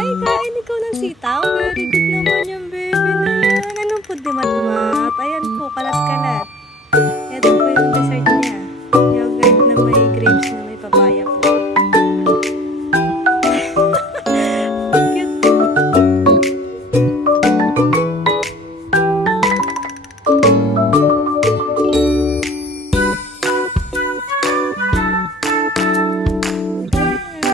Ay, kain ikaw ng sitaw. Very good naman yung baby na yan. Anong food ni Matmat? Ayan po, kalat-kalat. Ito po yung